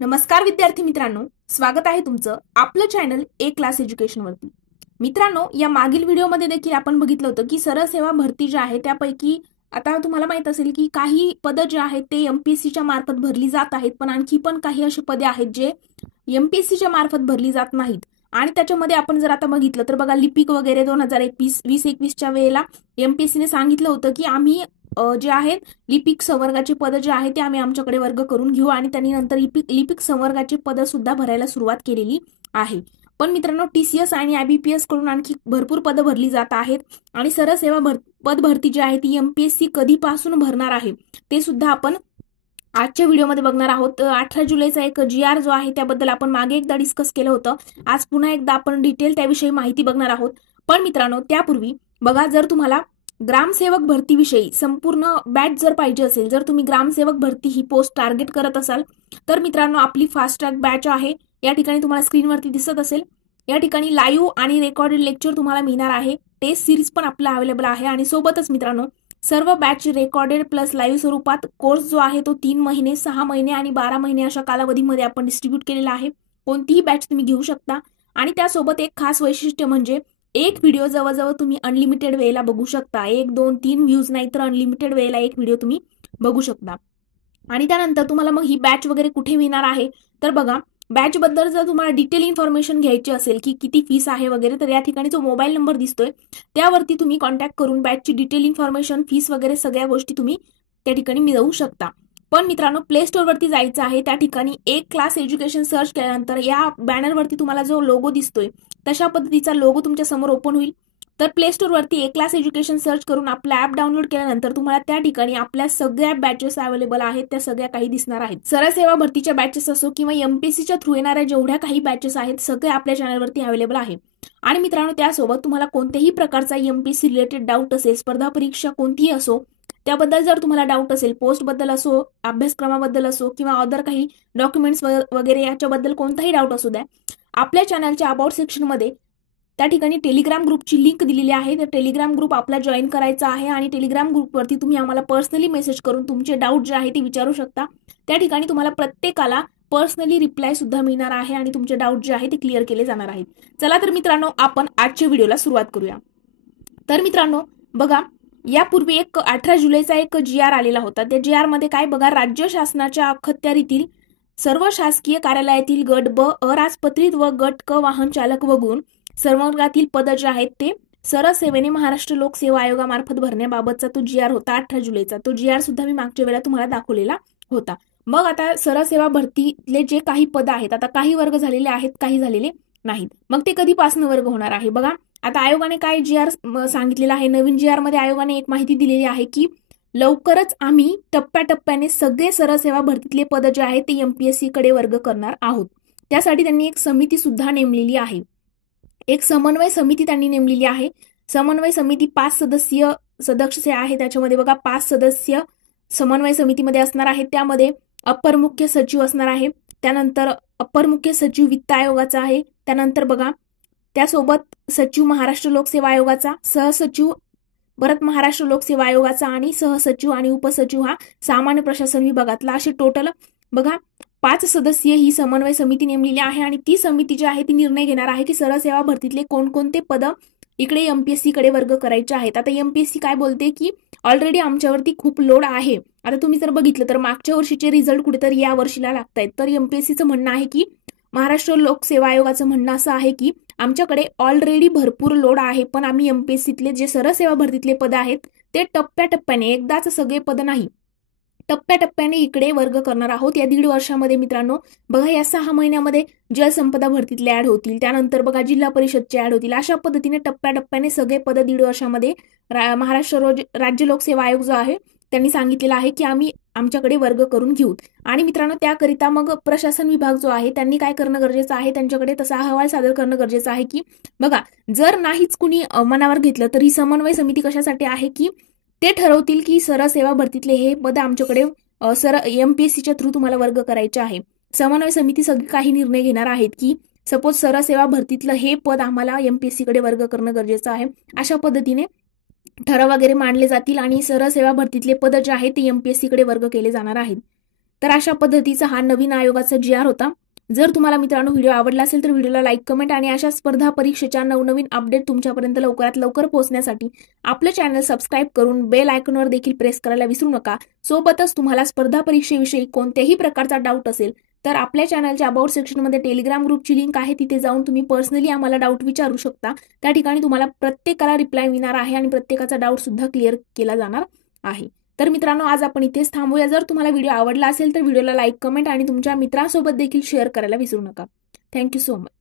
नमस्कार विद्यार्थी मित्रांनो, स्वागत आहे तुमचं आपलं चॅनल ए क्लास एज्युकेशन वरती। मित्रांनो, या मागील व्हिडिओमध्ये देखील आपण बघितलं होतं की सरळ सेवा भरती जी आहे त्यापैकी आता तुम्हाला माहित असेल की काही पद जे आहेत ते एमपीएससीच्या मार्फत भरली जात आहेत, पण आणखी पण काही अशी पदे आहेत जे एमपीएससीच्या मार्फत भरली जात नाहीत। आणि त्याच्यामध्ये आपण जर आता बघितलं तर बघा, लिपिक वगैरे 2021 वेळेला एमपीएससीने सांगितलं होतं की आम्ही जे आहेत लिपिक संवर्गाचे पद जे आहे ते आम्ही आमच्याकडे वर्ग करून घेऊ, आणि त्यांनी नंतर लिपिक संवर्गाचे पद सुद्धा भरायला सुरुवात केलेली आहे। पण मित्रांनो, टीसीएस आणि आयबीपीएस कडून आणखी भरपूर पद भरली जात आहेत, आणि सरळ सेवा पद भरती जी आहे ती एमपीएससी कधीपासून भरणार आहे ते सुद्धा आपण आजच्या व्हिडिओमध्ये बघणार आहोत। 18 जुलैचा एक जीआर जो आहे त्याबद्दल आपण मागे एकदा डिस्कस केलं होतं, आज पुन्हा एकदा आपण डिटेल त्याविषयी माहिती बघणार आहोत। पण मित्रांनो, त्यापूर्वी बघा, जर तुम्हाला ग्रामसेवक भरतीविषयी संपूर्ण बॅच जर पाहिजे असेल, जर तुम्ही ग्रामसेवक भरती ही पोस्ट टार्गेट करत असाल, तर मित्रांनो आपली फास्ट ट्रॅक बॅच आहे, या ठिकाणी तुम्हाला स्क्रीनवरती दिसत असेल। या ठिकाणी लाईव्ह आणि रेकॉर्डेड लेक्चर तुम्हाला मिळणार आहे, टेस्ट सिरीज पण आपला अवेलेबल आहे, आणि सोबतच मित्रांनो सर्व बॅच रेकॉर्डेड प्लस लाईव्ह स्वरूपात कोर्स जो आहे तो 3 महिने, 6 महिने आणि 12 महिने अशा कालावधीमध्ये आपण डिस्ट्रीब्यूट केलेला आहे। कोणतीही बॅच तुम्ही घेऊ शकता, आणि त्यासोबत एक खास वैशिष्ट्य म्हणजे एक व्हिडिओ जवळजवळ तुम्ही अनलिमिटेड वेळेला बघू शकता। 1, 2, 3 व्ह्यूज नाही तर अनलिमिटेड वेळेला एक व्हिडिओ तुम्ही बघू शकता। आणि त्यानंतर तुम्हाला मग ही बॅच वगैरे कुठे मिळणार आहे, तर बघा, बॅच बद्दल जर तुम्हाला डिटेल इन्फॉर्मेशन घ्यायची असेल की किती फीस आहे वगैरे, तर या ठिकाणी जो मोबाईल नंबर दिसतोय त्यावरती तुम्ही कॉन्टॅक्ट करून बॅचची डिटेल इन्फॉर्मेशन, फीस वगैरे सगळ्या गोष्टी तुम्ही त्या ठिकाणी मिळवू शकता। पण मित्रांनो, प्ले स्टोर वरती जायचं आहे, त्या ठिकाणी एक क्लास एज्युकेशन सर्च केल्यानंतर या बॅनरवरती तुम्हाला जो लोगो दिसतोय तशा पद्धतीचा लोगो तुमच्या समोर ओपन होईल। तर प्ले स्टोर वरती एक क्लास एज्युकेशन सर्च करून आपलं ऍप डाउनलोड केल्यानंतर तुम्हाला त्या ठिकाणी आपल्या सगळ्या बॅचेस अवेलेबल आहेत त्या सगळ्या काही दिसणार आहेत। सरळ सेवा भरतीच्या बॅचेस असो किंवा एमपीएससीच्या थ्रू येणाऱ्या जेवढ्या काही बॅचेस आहेत सगळे आपल्या चॅनलवरती अवेलेबल आहे। आणि मित्रांनो, त्यासोबत तुम्हाला कोणत्याही प्रकारचा एमपीएससी रिलेटेड डाऊट असेल, स्पर्धा परीक्षा कोणतीही असो त्याबद्दल जर तुम्हाला डाऊट असेल, पोस्ट बद्दल असो, अभ्यासक्रमाबद्दल असो किंवा अदर काही डॉक्युमेंट्स वगैरे याच्याबद्दल कोणताही डाऊट असू द्या, आपल्या चॅनलच्या अबाउट सेक्शन मध्ये त्या ठिकाणी टेलिग्राम ग्रुपची लिंक दिलेली आहे। तर टेलिग्राम ग्रुप आपला जॉईन करायचा आहे, आणि टेलिग्राम ग्रुपवरती तुम्ही आम्हाला पर्सनली मेसेज करून तुमचे डाऊट जे आहे ते विचारू शकता। त्या ठिकाणी तुम्हाला प्रत्येकाला पर्सनली रिप्लाय सुद्धा मिळणार आहे, आणि तुमचे डाऊट जे आहे ते क्लिअर केले जाणार आहेत। चला तर मित्रांनो, आपण आजच्या व्हिडिओला सुरुवात करूया। तर मित्रांनो बघा, यापूर्वी एक 18 जुलैचा एक जीआर आलेला होता। त्या जीआर मध्ये काय बघा, राज्य शासनाच्या अखत्यारीतील सर्व शासकीय कार्यालयातील गट ब अराजपत्रित व गट क वाहन चालक वगळून संवर्गातील पद जे आहेत ते सरळ सेवेने महाराष्ट्र लोकसेवा आयोगामार्फत भरण्याबाबतचा तो जीआर होता 18 जुलैचा। तो जीआर सुद्धा मी मागच्या वेळेला तुम्हाला दाखवलेला होता। मग आता सरळ सेवा भरतीले जे काही पद आहेत, आता काही वर्ग झालेले आहेत, काही झालेले नाहीत। मग ते कधीपासून वर्ग होणार आहे बघा, आता आयोगाने काय जीआर सांगितलेलं आहे, नवीन जीआर मध्ये आयोगाने एक माहिती दिलेली आहे की लवकरच आम्ही टप्प्याटप्प्याने सगळे सरळ सेवा भरतीतले पद जे आहेत ते एमपीएससी कडे वर्ग करणार आहोत। त्यासाठी त्यांनी एक समिती सुद्धा नेमलेली आहे, एक समन्वय समिती त्यांनी नेमलेली आहे। समन्वय समिती 5 सदस्य आहे, त्याच्यामध्ये बघा 5 सदस्य समन्वय समितीमध्ये असणार आहेत। त्यामध्ये अप्पर मुख्य सचिव असणार आहे, त्यानंतर अप्पर मुख्य सचिव वित्त आयोगाचा आहे, त्यानंतर बघा त्यासोबत सचिव महाराष्ट्र लोकसेवा आयोगाचा, सहसचिव परत महाराष्ट्र लोकसेवा आयोगाचा, आणि सहसचिव आणि उपसचिव हा सामान्य प्रशासन विभागातला, असे टोटल बघा 5 सदस्यीय ही समन्वय समिती नेमलेली आहे। आणि ती समिती जी आहे ती निर्णय घेणार आहे की सरळ सेवा भरतीतले कोणकोणते पद इकडे एमपीएससी कडे वर्ग करायचे आहेत। आता एमपीएससी काय बोलते की ऑलरेडी आमच्यावरती खूप लोड आहे। आता तुम्ही जर बघितलं तर मागच्या वर्षीचे रिझल्ट कुठेतरी या वर्षीला लागतायत, तर एमपीएससीचं म्हणणं आहे की महाराष्ट्र लोकसेवा आयोगाचं म्हणणं असं आहे की आमच्याकडे ऑलरेडी भरपूर लोड आहे, पण आम्ही एमपीएससीतले जे सरळ सेवा भरतीतले पद आहेत ते टप्प्याटप्प्याने, एकदाच सगळे पद नाही, टप्प्याटप्प्याने इकडे वर्ग करणार आहोत। या 1.5 वर्षामध्ये मित्रांनो बघा, या 6 महिन्यामध्ये जलसंपदा भरतीतले ऍड होतील, त्यानंतर बघा जिल्हा परिषदचे ऍड होतील, अशा पद्धतीने टप्प्याटप्प्याने सगळे पद 1.5 वर्षामध्ये महाराष्ट्र राज्य लोकसेवा आयोग जो आहे त्यांनी सांगितलेलं आहे की आम्ही आमच्याकडे वर्ग करून घेऊ। आणि मित्रांनो, त्याकरिता मग प्रशासन विभाग जो आहे त्यांनी काय करणं गरजेचं आहे, त्यांच्याकडे तसा अहवाल सादर करणं गरजेचं आहे की बघा, जर नाहीच कुणी मनावर घेतलं तर ही समन्वय समिती कशासाठी आहे की ते ठरवतील की सरळ सेवा भरतीतले हे पद आमच्याकडे एमपीएससीच्या थ्रू तुम्हाला वर्ग करायचे आहे। समन्वय समिती सगळे काही निर्णय घेणार आहेत की सपोज सरळ सेवा भरतीतलं हे पद आम्हाला एमपीएससी कडे वर्ग करणं गरजेचं आहे, अशा पद्धतीने ठराव वगैरे मांडले जातील, आणि सरळ सेवा भरतीतले पद जे आहेत ते एमपीएससी कडे वर्ग केले जाणार आहेत। तर अशा पद्धतीचा हा नवीन आयोगाचा GR होता. जर तुम्हाला मित्रांनो व्हिडिओ आवडला असेल तर व्हिडिओला लाईक, कमेंट आणि अशा स्पर्धा परीक्षेच्या नवनवीन अपडेट तुमच्यापर्यंत लवकरात लवकर पोहोचण्यासाठी आपलं चॅनल सबस्क्राईब करून बेल आयकॉनवर देखील प्रेस करायला विसरू नका. सोबतच तुम्हाला स्पर्धा परीक्षेविषयी कोणत्याही प्रकारचा डाऊट असेल तर आपल्या चॅनलच्या अबाउट सेक्शनमध्ये टेलिग्राम ग्रुपची लिंक आहे, तिथे जाऊन तुम्ही पर्सनली आम्हाला डाऊट विचारू शकता. त्या ठिकाणी तुम्हाला प्रत्येकाला रिप्लाय मिळणार आहे आणि प्रत्येकाचा डाऊट सुद्धा क्लिअर केला जाणार आहे. तर मित्रांनो आज आपण इथेच थांबूया. जर तुम्हाला व्हिडिओ आवडला असेल तर व्हिडिओला लाईक, कमेंट आणि तुमच्या मित्रांसोबत देखील शेअर करायला विसरू नका. Thank you so much.